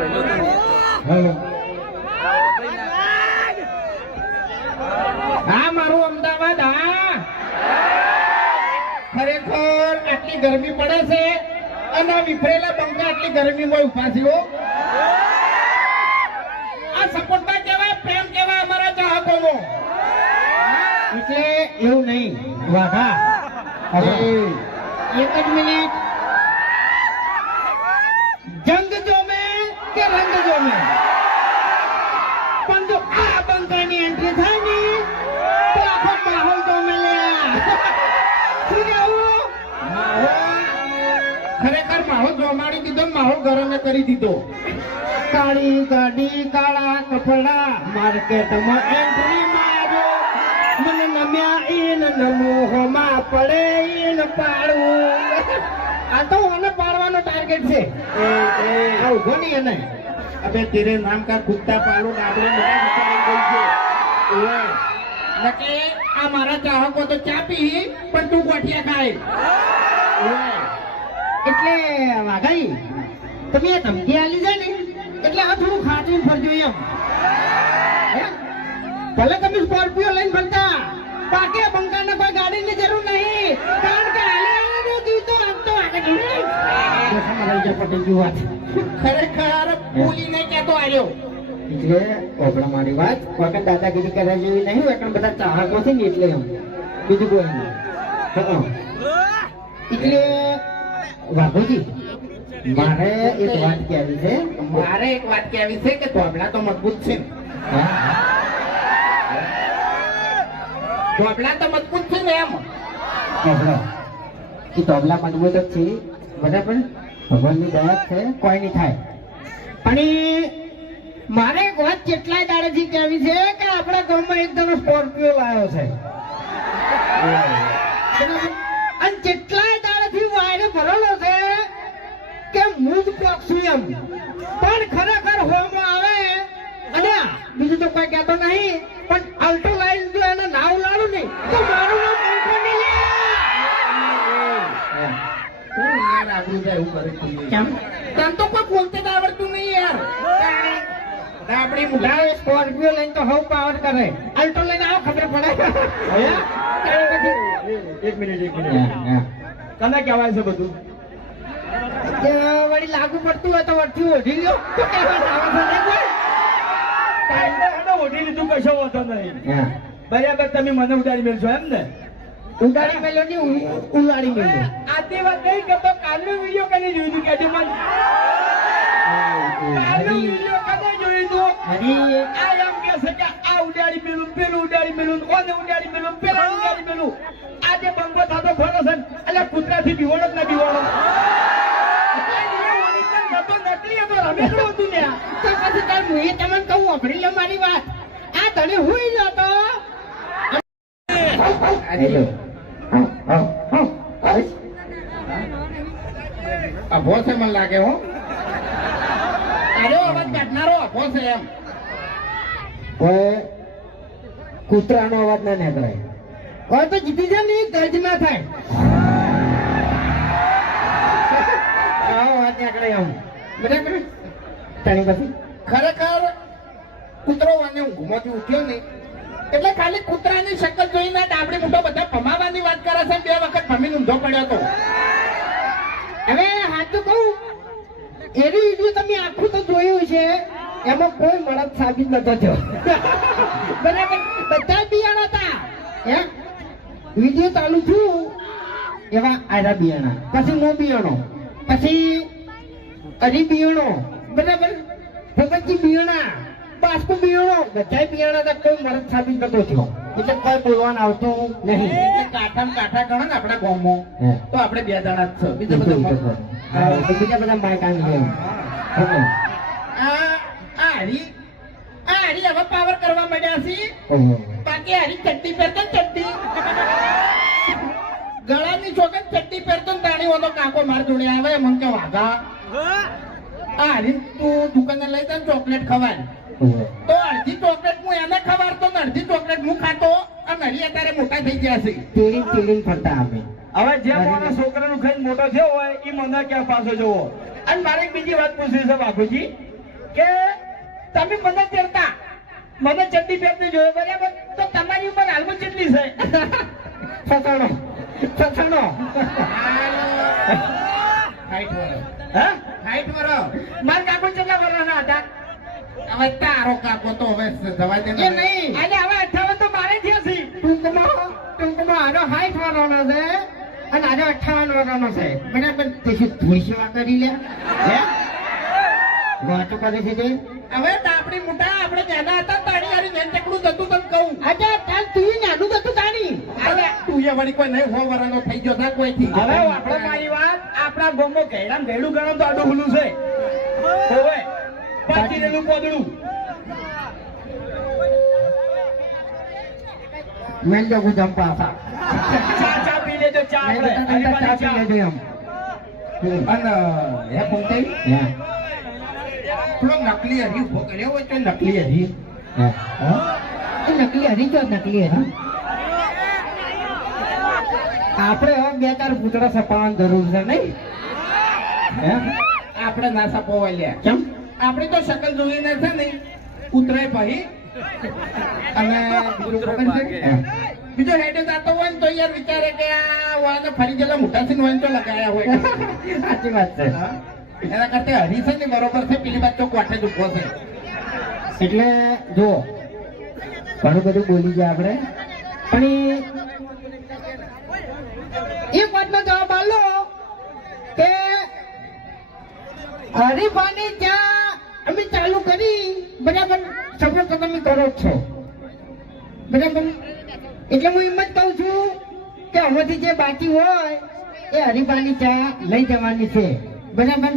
Hello હા મારું અમદાવાદ હા ખરેખર આટલી ગરમી પડે છે અને વિફરેલા બંકા આટલી ગરમીમાં ઉભા છે આ સપોર્ટમાં કહેવાય પ્રેમ કહેવાય અમારા ચાહકોનો એટલે એવું નહીં વાઘા એક જ મિનિટ જંગ જોમે કે રંગ જોમે પણ જો આ બંકાની એન્ટ્રી થાય ને તો આખો માહોલ જોમે લે શું કેવું ખરેખર માહોલ જોમાડી દીધો માહોલ ગરમ કરી દીધો કાળી ગાડી કાળા કપડા માર્કેટમાં એન્ટ્રી માર્યો મને નમ્યા ઈન નમોહમાં પડે ઈન પાડું આ તો મને પાડવાનો ટાર્ગેટ છે આ ઉભો નહીં એને અબે તેરે નામ કા કુત્તા પાડો ડાબડે મોટા વિચારી ગઈ છે નકે આ મારા ચાહકો તો ચા પી પણ તું ગોઠિયા ખાય એટલે વાઘાઈ તમે આ ધમકી આલી છે ને એટલે આ થોડું ખાતું ફરજો એમ ભલે તમે સ્કોર્પિયો લઈને ફરતા બાકી બંકાને કોઈ ગાડીની જરૂર નહીં કારણ કે હાલે દીધો આમ તો આગળ પટેલ જી વાત ખરેખર બોલીને કહેતો આવ્યો એટલે ઓગણા મારી વાત વખત દાદાગીરી કરવા જેવી નહીં વખત બધા ચાહકો છે ને એટલે એમ બીજું કોઈ નહીં એટલે વાઘોજી મારે એક વાત કહેવી છે કે ધોબલા તો મજબૂત છે ધોબલા તો મજબૂત છે ને એમ ધોબલા મજબૂત જ છે બરાબર ભગવાનની દયા છે કોઈ નહીં થાય પણ મારે એક વાત કેટલાય દાડેથી કહેવી છે કે આપણા ગામમાં એક જણો સ્કોર્પિયો લાવ્યો છે અને કેટલાય દાડેથી વાયરે ભરેલો છે કે મૂજ પ્રોક્સું એમ પણ ખરેખર હોમાં આવે અને બીજું તો કોઈ કહેતો નહીં પણ અલ્ટો લાઈન જો એને નાવ લાડું નહીં તો મારું નામ મૂકો નહીં યાર આપણું તો એવું કરે કેમ તને તો કોઈ બોલતે જ આવડતું નહીં યાર આપણી મુઢા સ્કોર્પિયો લઈને તો હવ પાવર કરે અલ્ટો લઈને આવો ખબર પડે એક મિનિટ તને કહેવાય છે બધું વળી લાગુ પડતું હોય તો વળથી ઓઢી લો ઓઢી લીધું કશો વાંધો નહીં બરાબર તમે મને ઉડાડી મેળશો એમ ને ઉડાડી મેલો ને ઉલાડી મેલો આથી વાત નહીં કરતો કાલનો વિડીયો કદી જોયું કે મને કાલનો વિડીયો કદી જોયું તું આ એમ કે છે કે આ ઉડાડી મેલું પેલું ઉડાડી મેલું ઓને ઉડાડી મેલું પેલા ઉડાડી મેલું આજે બંગો થાતો ફરો છે એટલે કૂતરાથી બીવાડો જ ના બીવાડો મારી વાત આ તને હુઈ જતો અભો છે મને લાગે હો તારો અવાજ કાઢનારો અભો છે એમ કૂતરાનો અવાજ ના નીકળે હવે તો જીતી જાય ને ગર્જ ના થાય અવાજ નીકળે એમ બરાબર તારી પછી ખરેખર કૂતરો વાને ઊંઘમાંથી ઉઠ્યો નહીં એટલે ખાલી કૂતરાની શક્લ જોઈને ડાબડી મોટો બધા ભમાવાની વાત કરે છે બે વખત ભમીને ઊંધો પડ્યો હતો હવે સાચું કહું એવી વિડીયો તમે આખું તો જોયું છે એમાં કોઈ મળત સાબિત નતો થયો બરાબર બધા બિયાણા હતા હે વિડીયો ચાલુ થયું એવા આયરા બિયાણા પછી નો બિયાણો પછી અરી બિયાણો બરાબર ભગતજી બિયાણા બાસ્કુ બિયાણો બધા બિયાણા કોઈ મળત સાબિત નતો થયો એટલે કોઈ બોલવાનું આવતું નહીં એટલે કાઠા ગણો ને આપણા ગામમાં તો આપણે બે જણા જ છે બીજા બધા બાઈક આવી હરી હવે પાવર કરવા માંડ્યા છે બાકી હરી ચડ્ડી પહેરતો ચડ્ડી ગળાની ચોકન ચડ્ડી પહેરતો ને તાણી ઓનો કાકો માર જોડે આવે મને કે વાઘા હરી તું દુકાને લઈ જાય ચોકલેટ ખવાય તો અડધી ચોકલેટ હું એને ખવાડતો ને અડધી ચોકલેટ હું ખાતો અને હરી અત્યારે મોટા થઈ ગયા છે ટીડિંગ ફરતા આવે હવે જે મારા છોકરાનું ખાઈને મોટો થયો હોય એ મને ક્યાં પાછો જવો અને મારે બીજી વાત પૂછવી છે બાપુજી કે તમે મને તેડતા મને ચડ્ડી પહેરતી જોયો બરાબર તો તમારી ઉંમર હાલમાં કેટલી છે સસણો સસણો હા હાઈટ વરો મારા કાકો કેટલા વર્ષના હતા હવે તારો કાકો તો હવે જવા દે એ નહીં આજે હવે 58 તો મારે થયા છે ટૂંકમાં આનો 60 વાળાનો છે અને આનો 58 વાળાનો છે બરાબર તે શું થોડી સેવા કરી લે હે વાતો કરે છે તે હવે આપણી મોટા આપણે નાના હતા તાળી હારી નેન ચકડું જતું તને કહું આજે તાર તું નાનું જતું તાણી અરે તું એ વળી કોઈ નહીં હો વરાનો થઈ ગયો તા કોઈથી હવે આપણો મારી વાત આપણા ગામમાં ઘેડામ ઘેડું ગણો તો આડું હુલું છે હોવે પાછી રેલું પોદડું મેં જો ગુજમ પાસા ચા પી લેજો ચા આપણે હરીફાની ચા. અને હે પંકજ થોડો નકલી હરી ઉભો કર્યો હોય તો નકલી હરી નકલી હરી જો નકલી હરી આપણે હવે બે ચાર પૂતળા સપાવવાની જરૂર છે નહીં આપણે ના સપાવાય લે કેમ આપણે તો શકલ જોઈને છે ને ઉતરાય ભાઈ અને બીજો હેડે જાતો હોય ને તો યાર વિચારે કે આ વાને ફરી ગયેલા મોટા છે ને હોય ને તો લગાયા હોય સાચી વાત છે એના કરતા હરી છે ને બરોબર છે પેલી બાજુ તો કોઠે જ ઉભો છે એટલે જો ઘણું બધું બોલી ગયા આપણે પણ એ વાતનો જવાબ આલો કે હરીફાની ત્યાં અમે ચાલુ કરી બરાબર સપોર્ટ તો તમે કરો જ છો બરાબર એટલે હું એમ જ કહું છું કે હવેથી જે બાકી હોય એ હરીફાની ચા લઈ જવાની છે બરાબર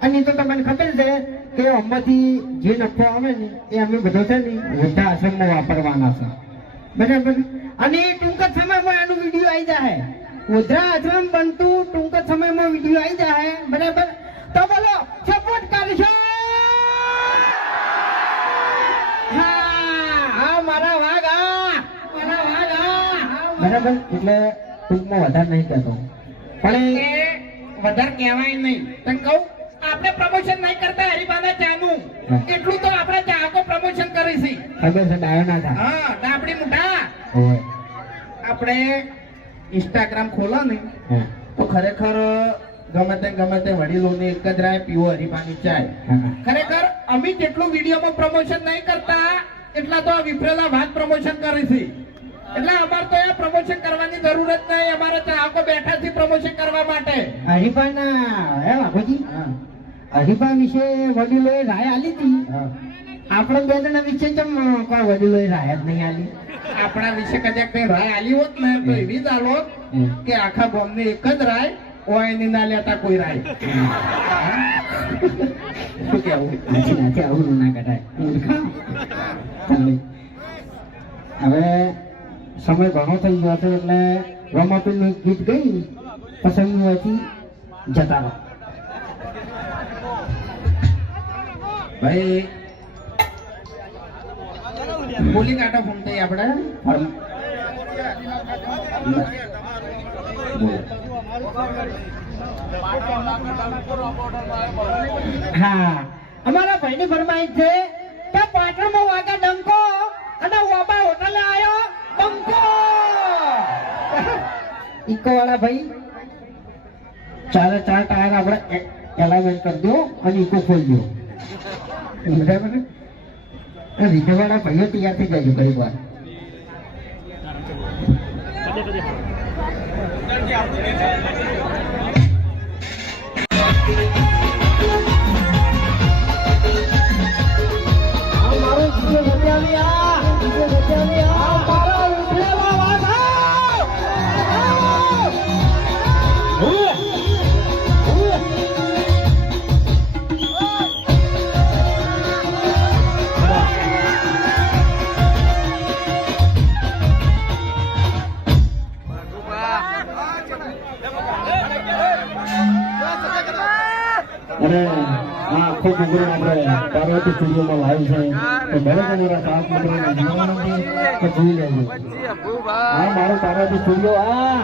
અને એ તો તમને ખબર છે કે અમાથી જે નફો આવે ને એ અમે બધો છે ને વૃદ્ધા આશ્રમમાં વાપરવાના છે બરાબર અને ટૂંક જ સમયમાં આનો વિડીયો આવી જાય વૃદ્ધા આશ્રમ બનતું ટૂંક જ સમયમાં વિડીયો આવી જાય બરાબર તો બોલો સપોર્ટ કરશો હા મારા વાઘા બરાબર એટલે ટૂંકમાં વધારે નહીં કહેતો પણ વધારે કહેવાય નહીં તને કહું આપણે પ્રમોશન નહીં કરતા હરીફાના ચાનું એટલું તો આપણે ચાહકો પ્રમોશન કરીશી ખબર છે ડાયો ના થાય હા ડાબડી મુઠા આપણે ઇન્સ્ટાગ્રામ ખોલો ને તો ખરેખર ગમે તે વડીલોની એક જ રાય પીવો હરીફાની ચાય ખરેખર અમે જેટલું વિડીયોમાં પ્રમોશન નહીં કરતા એટલા તો આ વિફરેલા વાત પ્રમોશન કરીશી એટલે અમારે તો એ પ્રમોશન કરવાની જરૂર જ નહીં અમારે ચાહકો બેઠા છે પ્રમોશન કરવા માટે હરીફાના હે બાપુજી હરીફા વિશે વડીલોએ રાય આલી હતી આપણે બે જણા વિશે કેમ કોઈ વડીલોએ રાય જ નહીં આલી આપણા વિશે કદાચ કઈ રાય આલી હોત ને તો એવી જ આલો કે આખા ગામની એક જ રાય ઓય ની ના લેતા કોઈ રાય શું કેવું નથી આવું ના કઢાય હવે સમય ઘણો થઈ ગયો છે એટલે રમાપીરનું ગીત ગઈ પસંદ હોવાથી જતા રહો ભાઈ બોલી કાઢો ફોન થઈ આપણે હા અમારા ભાઈની ફરમાઈશ છે કે પાટણમાં વાગા ડંકો અને વાબા હોટલે આવ્યો બંકો ઇકો વાળા ભાઈ ચારે ચાર ટાયર આપણે એલાઇનમેન્ટ કરી દો અને ઇકો ખોલી દો બરાબર રીધે વાળા ભાઈઓ તૈયાર થઈ જાય કઈ વાર અને આ આખો પ્રોગ્રામ આપણે પાર્વતી સ્ટુડિયોમાં લાઈવ છે તો દરેક અમારા સાથ મિત્રોને જોવાનું છે તો જોઈ લેજો હા મારો પાર્વતી સ્ટુડિયો આ